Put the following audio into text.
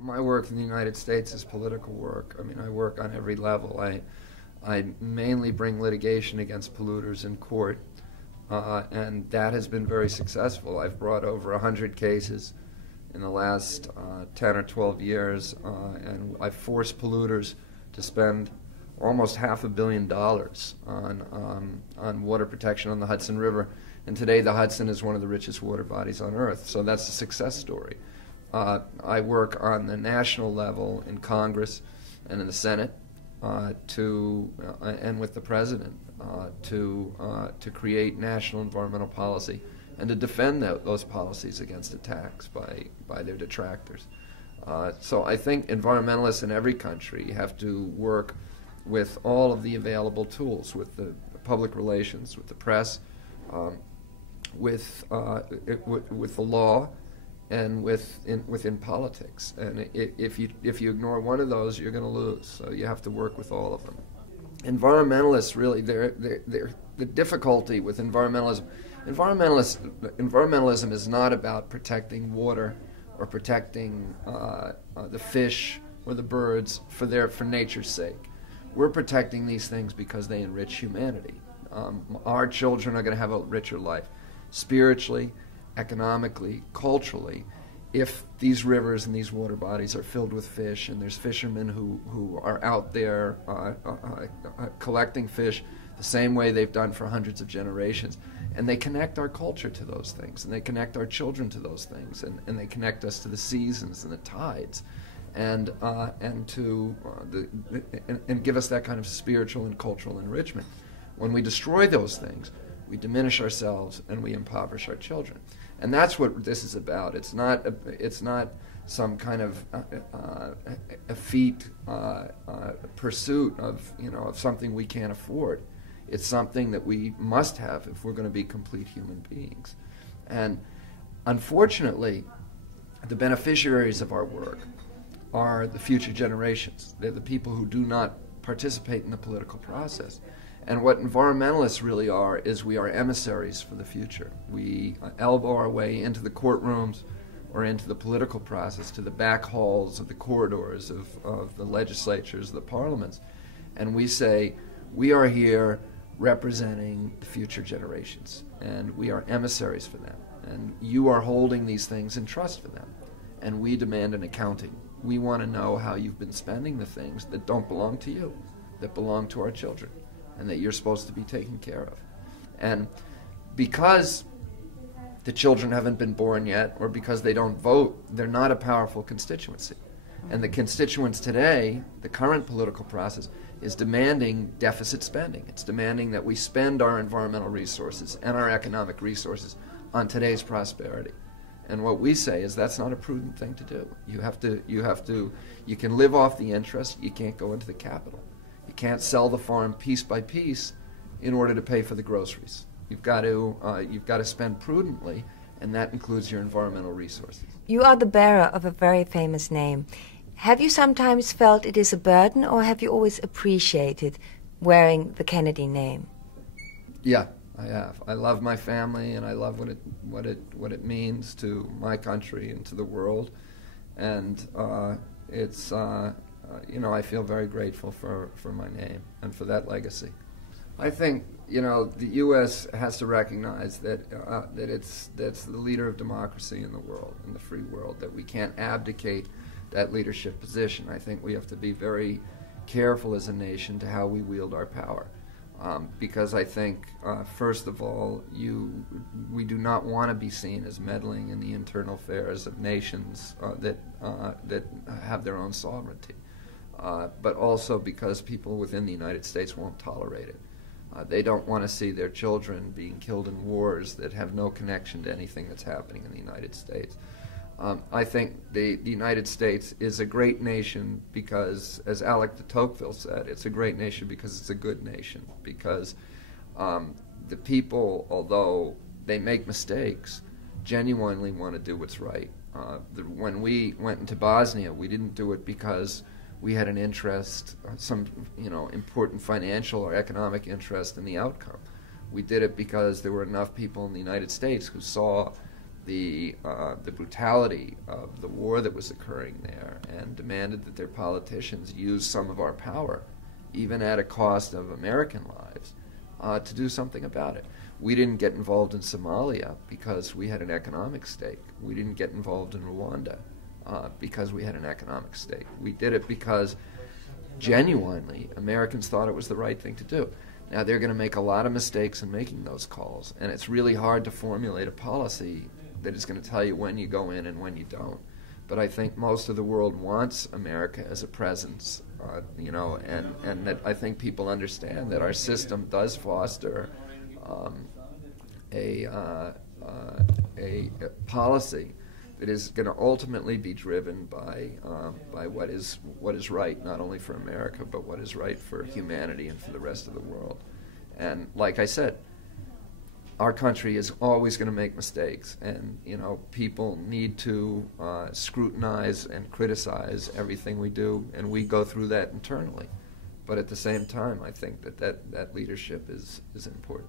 my work in the United States is political work. I mean, I work on every level. I mainly bring litigation against polluters in court, and that has been very successful. I've brought over 100 cases in the last 10 or 12 years, and I've forced polluters to spend almost $500 million on water protection on the Hudson River. And today the Hudson is one of the richest water bodies on Earth, so that's a success story. I work on the national level in Congress and in the Senate and with the President to create national environmental policy and to defend those policies against attacks by their detractors. So I think environmentalists in every country have to work with all of the available tools, with the public relations, with the press, with the law, and within politics. And if you ignore one of those, you're going to lose. So you have to work with all of them. Environmentalists really, the difficulty with environmentalism. Environmentalism is not about protecting water or protecting the fish or the birds for nature's sake. We're protecting these things because they enrich humanity. Our children are going to have a richer life, spiritually, economically, culturally, if these rivers and these water bodies are filled with fish, and there's fishermen who are out there collecting fish the same way they've done for hundreds of generations. And they connect our culture to those things, and they connect our children to those things, and they connect us to the seasons and the tides, and give us that kind of spiritual and cultural enrichment. When we destroy those things, we diminish ourselves and we impoverish our children, and that's what this is about. It's not some kind of effete pursuit of something we can't afford. It's something that we must have if we're going to be complete human beings. And unfortunately, the beneficiaries of our work are the future generations. They're the people who do not participate in the political process. And what environmentalists really are is we are emissaries for the future. We elbow our way into the courtrooms or into the political process, to the back halls of the corridors of the legislatures, the parliaments, and we say, we are here representing the future generations, and we are emissaries for them, and you are holding these things in trust for them, and we demand an accounting. We want to know how you've been spending the things that don't belong to you, that belong to our children, and that you're supposed to be taking care of. And because the children haven't been born yet, or because they don't vote, they're not a powerful constituency. And the constituents today, the current political process, is demanding deficit spending. It's demanding that we spend our environmental resources and our economic resources on today's prosperity. And what we say is that's not a prudent thing to do. You can live off the interest, you can't go into the capital. You can't sell the farm piece by piece in order to pay for the groceries. You've got to spend prudently, and that includes your environmental resources. You are the bearer of a very famous name. Have you sometimes felt it is a burden, or have you always appreciated wearing the Kennedy name? Yeah, I have. I love my family, and I love what it means to my country and to the world, and I feel very grateful for my name and for that legacy. I think the U.S. has to recognize that that's the leader of democracy in the world, in the free world, that we can't abdicate that leadership position. I think we have to be very careful as a nation to how we wield our power, because I think, first of all, we do not want to be seen as meddling in the internal affairs of nations that have their own sovereignty, but also because people within the United States won't tolerate it. They don't want to see their children being killed in wars that have no connection to anything that's happening in the United States. I think the United States is a great nation because, as Alec de Tocqueville said, it's a great nation because it's a good nation, because the people, although they make mistakes, genuinely want to do what's right. When we went into Bosnia, we didn't do it because we had an interest, some important financial or economic interest in the outcome. We did it because there were enough people in the United States who saw the brutality of the war that was occurring there and demanded that their politicians use some of our power, even at a cost of American lives, to do something about it. We didn't get involved in Somalia because we had an economic stake. We didn't get involved in Rwanda because we had an economic stake. We did it because genuinely Americans thought it was the right thing to do. Now, they're going to make a lot of mistakes in making those calls, and it's really hard to formulate a policy that is going to tell you when you go in and when you don't. But I think most of the world wants America as a presence, and that I think people understand that our system does foster a policy that is going to ultimately be driven by what is right, not only for America, but what is right for humanity and for the rest of the world. And like I said, our country is always going to make mistakes, and people need to scrutinize and criticize everything we do, and we go through that internally. But at the same time, I think that leadership is important.